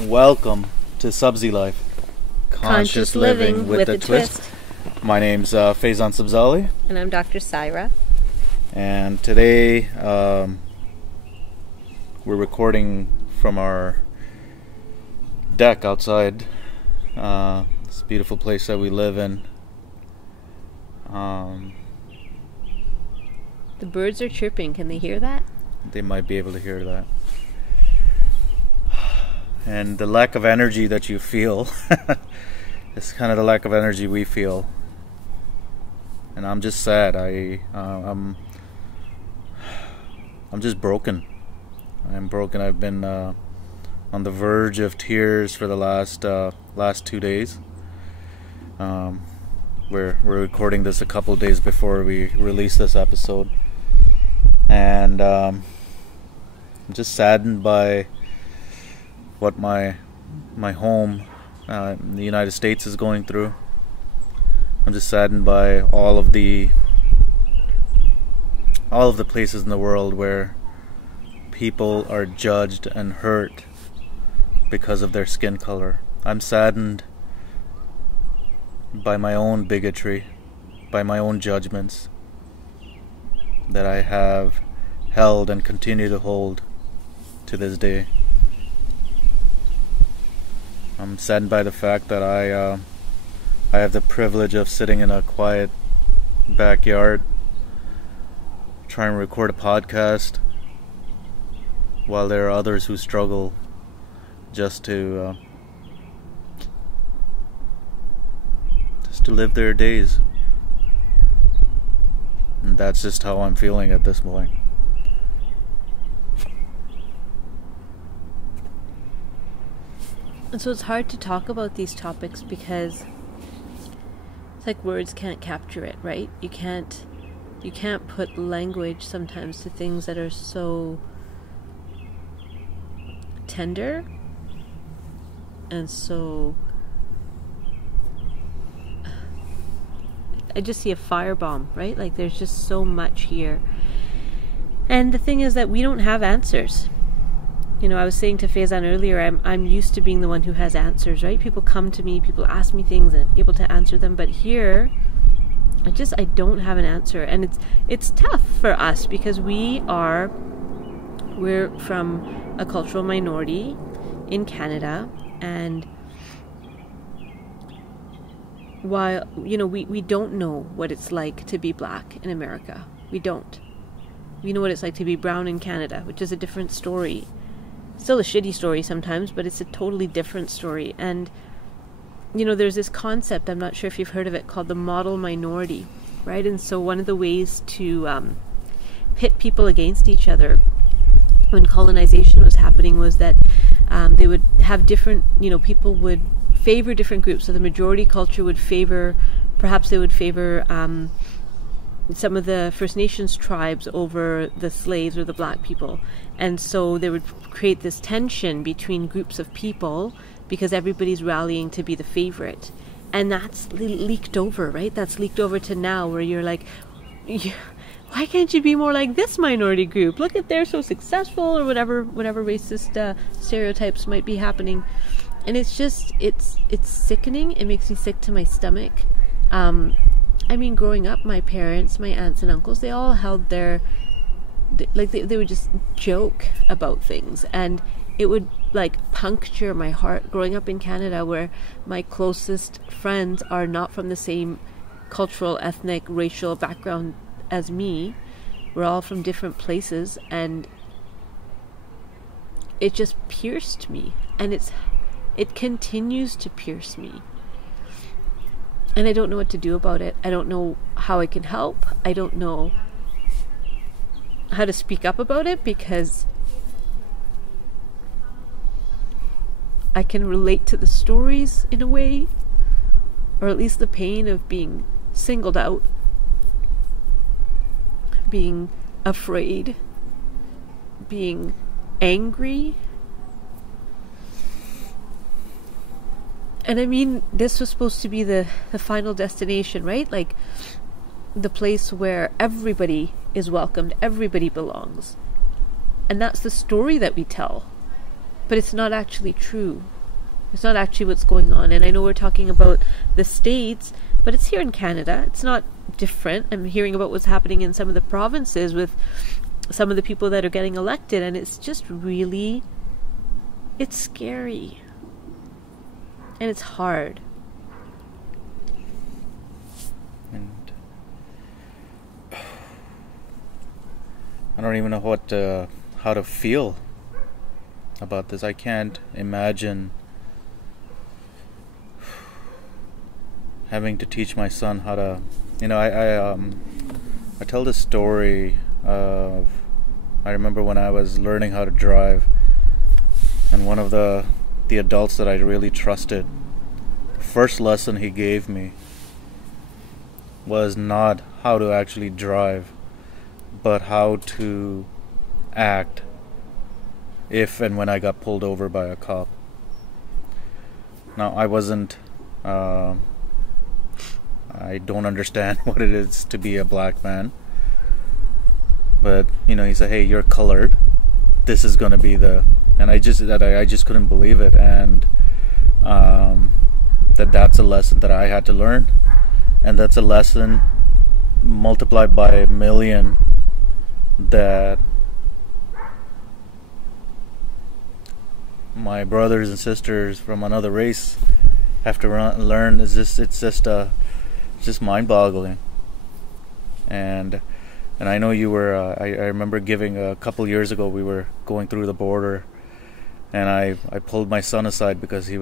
Welcome to Subzi Life, conscious living with a twist. My name's Faizan Subzali, and I'm Dr. Saira. And today we're recording from our deck outside this beautiful place that we live in. The birds are chirping. Can they hear that? They might be able to hear that. And the lack of energy that you feel is kind of the lack of energy we feel. And I'm just sad. I'm just broken. I'm broken. I've been on the verge of tears for the last 2 days. We're recording this a couple days before we release this episode, and I'm just saddened by what my home in the United States is going through. I'm just saddened by all of the places in the world where people are judged and hurt because of their skin color. I'm saddened by my own bigotry, by my own judgments that I have held and continue to hold to this day. I'm saddened by the fact that I have the privilege of sitting in a quiet backyard trying to record a podcast while there are others who struggle just to live their days. And that's just how I'm feeling at this point. And so it's hard to talk about these topics because it's like words can't capture it, right? You can't put language sometimes to things that are so tender and so... I just see a firebomb, right? Like there's just so much here. And the thing is that we don't have answers. You know, I was saying to Faizan earlier, I'm used to being the one who has answers, right? People come to me, people ask me things, and I'm able to answer them. But here, I don't have an answer. And it's tough for us because we're from a cultural minority in Canada, and while, you know, we don't know what it's like to be black in America. We don't. We know what it's like to be brown in Canada, which is a different story. Still a shitty story sometimes, but it's a totally different story. And, you know, there's this concept, I'm not sure if you've heard of it, called the model minority, right? And so one of the ways to pit people against each other when colonization was happening was that they would have different, you know, people would favor different groups. So the majority culture would favor, perhaps they would favor some of the First Nations tribes over the slaves or the black people. And so they would create this tension between groups of people because everybody's rallying to be the favorite. And that's leaked over, right? That's leaked over to now where you're like, why can't you be more like this minority group? Look at they're so successful, or whatever racist stereotypes might be happening. And it's just, it's sickening. It makes me sick to my stomach. I mean, growing up, my parents, my aunts and uncles, they all held they would just joke about things. And it would, like, puncture my heart. Growing up in Canada, where my closest friends are not from the same cultural, ethnic, racial background as me. We're all from different places. And it just pierced me. And it continues to pierce me. And I don't know what to do about it. I don't know how I can help. I don't know how to speak up about it because I can relate to the stories in a way, or at least the pain of being singled out, being afraid, being angry. And I mean, this was supposed to be the final destination, right? Like the place where everybody is welcomed, everybody belongs. And that's the story that we tell. But it's not actually true. It's not actually what's going on. And I know we're talking about the States, but it's here in Canada. It's not different. I'm hearing about what's happening in some of the provinces with some of the people that are getting elected, and it's just really, it's scary. And it's hard. And I don't even know how to feel about this. I can't imagine having to teach my son how to, I tell this story of, I remember when I was learning how to drive, and one of the adults that I really trusted, the first lesson he gave me was not how to actually drive, but how to act if and when I got pulled over by a cop. Now, I don't understand what it is to be a black man, but he said, hey, you're colored, this is going to be and I just couldn't believe it. And that's a lesson that I had to learn, and that's a lesson multiplied by a million that my brothers and sisters from another race have to learn. It's just mind-boggling. And I know you were I remember giving a couple years ago, we were going through the border, and I pulled my son aside because he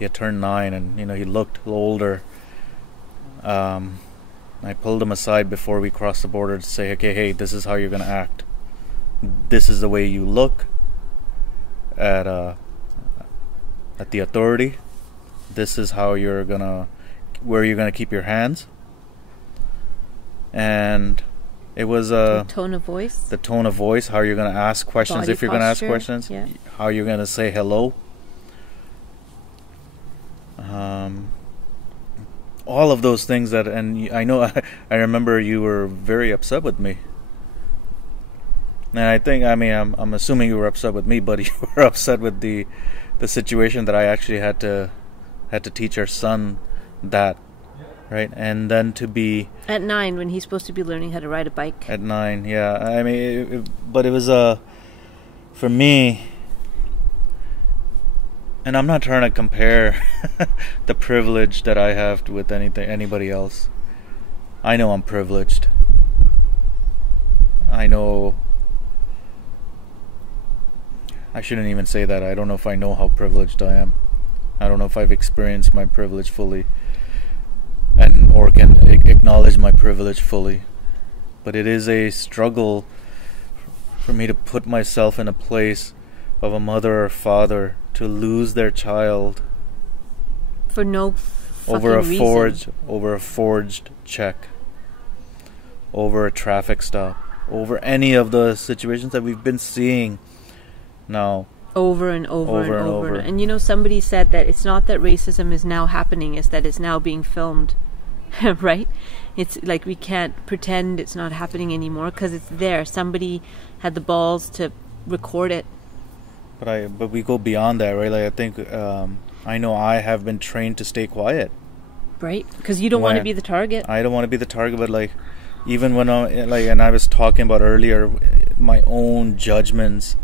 had turned 9, and he looked older. I pulled him aside before we crossed the border to say, okay, hey, this is how you're going to act. This is the way you look at the authority. This is how where you're gonna keep your hands. And it was the tone of voice. The tone of voice, how you're gonna ask questions, body if you're gonna ask posture, questions, yeah. How you're gonna say hello. All of those things and I know I remember you were very upset with me. And I think, I'm assuming you were upset with me, but you were upset with the situation that I actually had to teach our son that, right? And then to be at 9 when he's supposed to be learning how to ride a bike. At 9, yeah. But it was for me. And I'm not trying to compare the privilege that I have with anybody else. I know I'm privileged. I know. I shouldn't even say that. I don't know if I know how privileged I am. I don't know if I've experienced my privilege fully, or can acknowledge my privilege fully. But it is a struggle for me to put myself in a place of a mother or father to lose their child for no over reason. Over a forged check, over a traffic stop, over any of the situations that we've been seeing now over and over. And somebody said that it's not that racism is now happening, it's that it's now being filmed. Right? It's like we can't pretend it's not happening anymore because it's there. Somebody had the balls to record it. But we go beyond that, right? Like I think I know I have been trained to stay quiet. Right? Because you don't want to be the target. I don't want to be the target, but even when and I was talking about earlier my own judgments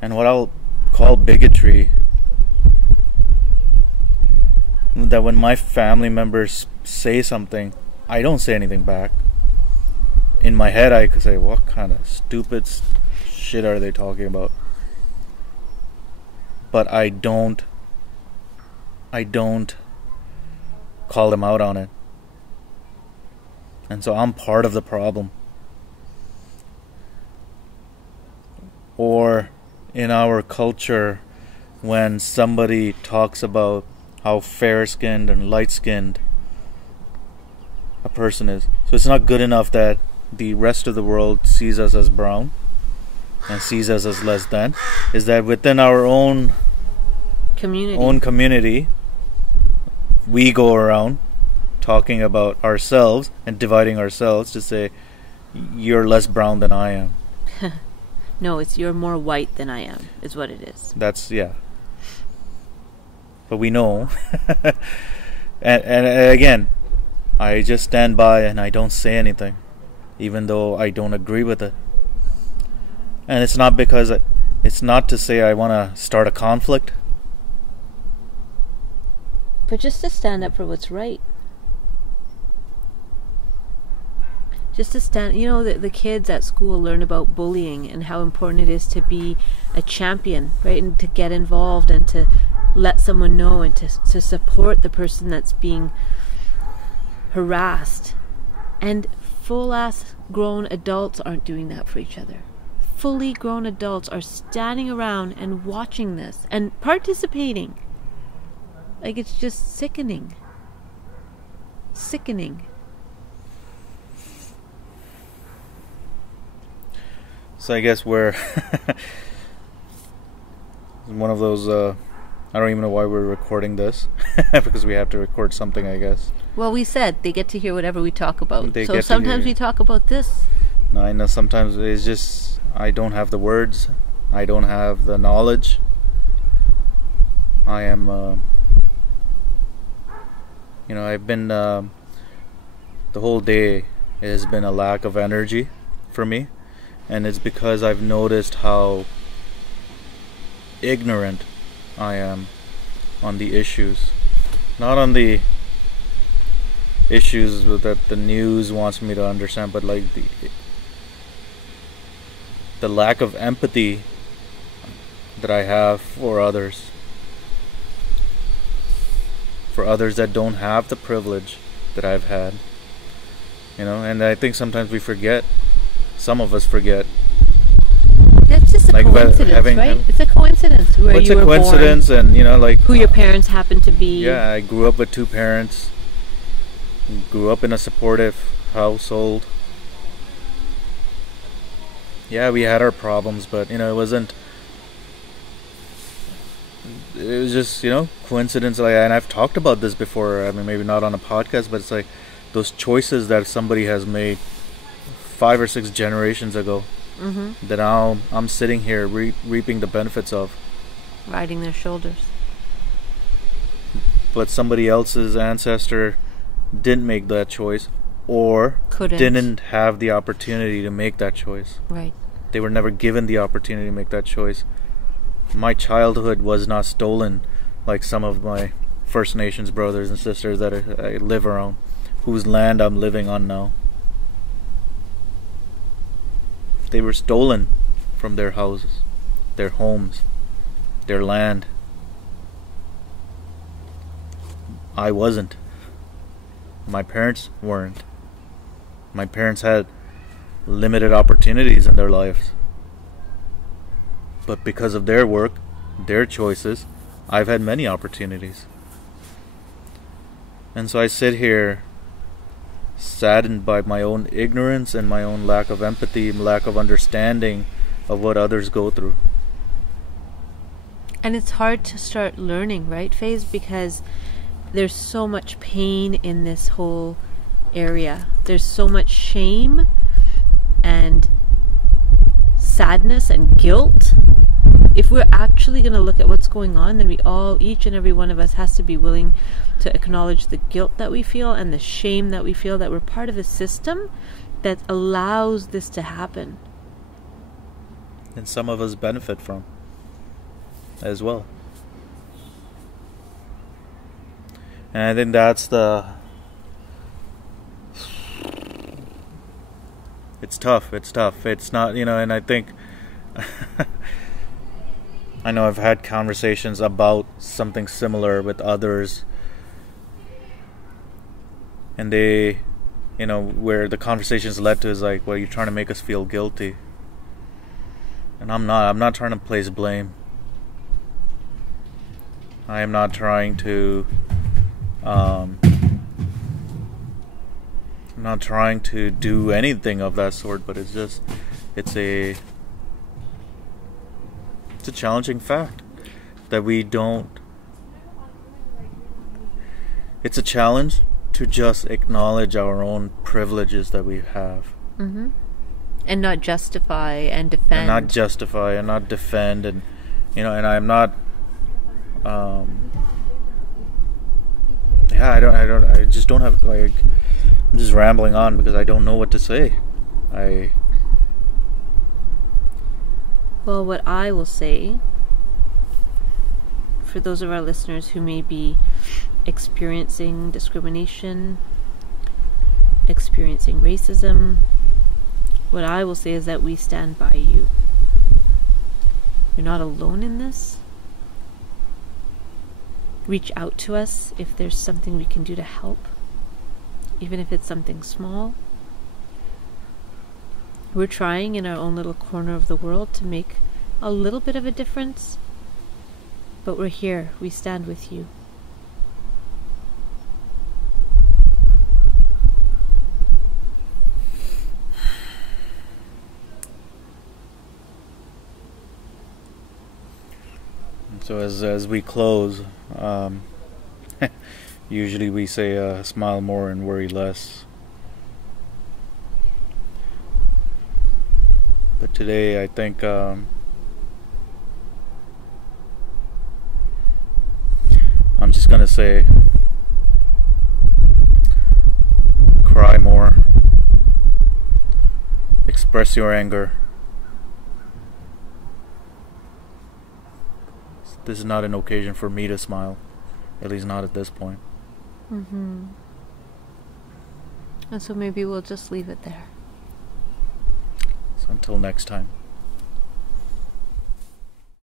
and what I'll call bigotry, that when my family members say something, I don't say anything back. In my head I could say, what kind of stupid shit are they talking about? But I don't call them out on it. And so I'm part of the problem. Or in our culture, when somebody talks about how fair-skinned and light-skinned a person is, so it's not good enough that the rest of the world sees us as brown and sees us as less than, is that within our own community we go around talking about ourselves and dividing ourselves to say you're less brown than I am. No, it's you're more white than I am, is what it is. That's, yeah. But we know. and again, I just stand by and I don't say anything, even though I don't agree with it. And it's not because, it's not to say I want to start a conflict. But just to stand up for what's right. Just to stand, the kids at school learn about bullying and how important it is to be a champion, right? And to get involved and to let someone know and to support the person that's being harassed. And full-ass grown adults aren't doing that for each other. Fully grown adults are standing around and watching this and participating. Like, it's just sickening. Sickening. So I guess we're one of those, I don't even know why we're recording this, because we have to record something, I guess. Well, we said they get to hear whatever we talk about. They So sometimes we talk about this. No, I know sometimes it's just, I don't have the words, I don't have the knowledge. I am, I've been, the whole day has been a lack of energy for me. And it's because I've noticed how ignorant I am on the issues. Not on the issues that the news wants me to understand, but like the lack of empathy that I have for others. For others that don't have the privilege that I've had. And I think sometimes we forget. Some of us forget. That's just a coincidence, right? It's a coincidence where you were born. It's a coincidence, and who your parents happen to be. Yeah, I grew up with two parents. Grew up in a supportive household. Yeah, we had our problems, but it wasn't. It was just coincidence. And I've talked about this before. I mean, maybe not on a podcast, but it's like those choices that somebody has made 5 or 6 generations ago, that now I'm sitting here reaping the benefits of. Riding their shoulders. But somebody else's ancestor didn't make that choice, or didn't have the opportunity to make that choice. Right. They were never given the opportunity to make that choice. My childhood was not stolen like some of my First Nations brothers and sisters that I live around, whose land I'm living on now. They were stolen from their houses, their homes, their land. I wasn't. My parents weren't. My parents had limited opportunities in their lives. But because of their work, their choices, I've had many opportunities. And so I sit here saddened by my own ignorance and my own lack of empathy, lack of understanding of what others go through. And it's hard to start learning, right, Faiz? Because there's so much pain in this whole area. There's so much shame and sadness and guilt. If we're actually going to look at what's going on, then each and every one of us has to be willing to acknowledge the guilt that we feel and the shame that we feel that we're part of a system that allows this to happen. And some of us benefit from as well. And I think that's it's tough. It's not, and I think I know I've had conversations about something similar with others, and they, where the conversations led to is like, well, you're trying to make us feel guilty. And I'm not trying to place blame. I am not trying to I'm not trying to do anything of that sort, but it's a challenging fact that we don't. It's a challenge to just acknowledge our own privileges that we have. And And not justify and defend. And not justify and not defend, and you know, and I'm not. Yeah, I just don't have, like, I'm just rambling on because I don't know what to say. Well, what I will say, for those of our listeners who may be experiencing discrimination, experiencing racism, what I will say is that we stand by you. You're not alone in this. Reach out to us if there's something we can do to help, even if it's something small. We're trying in our own little corner of the world to make a little bit of a difference, but we're here. We stand with you. So as we close, usually we say smile more and worry less. But today I think I'm just gonna say cry more, express your anger. This is not an occasion for me to smile, at least not at this point. And so maybe we'll just leave it there. So until next time.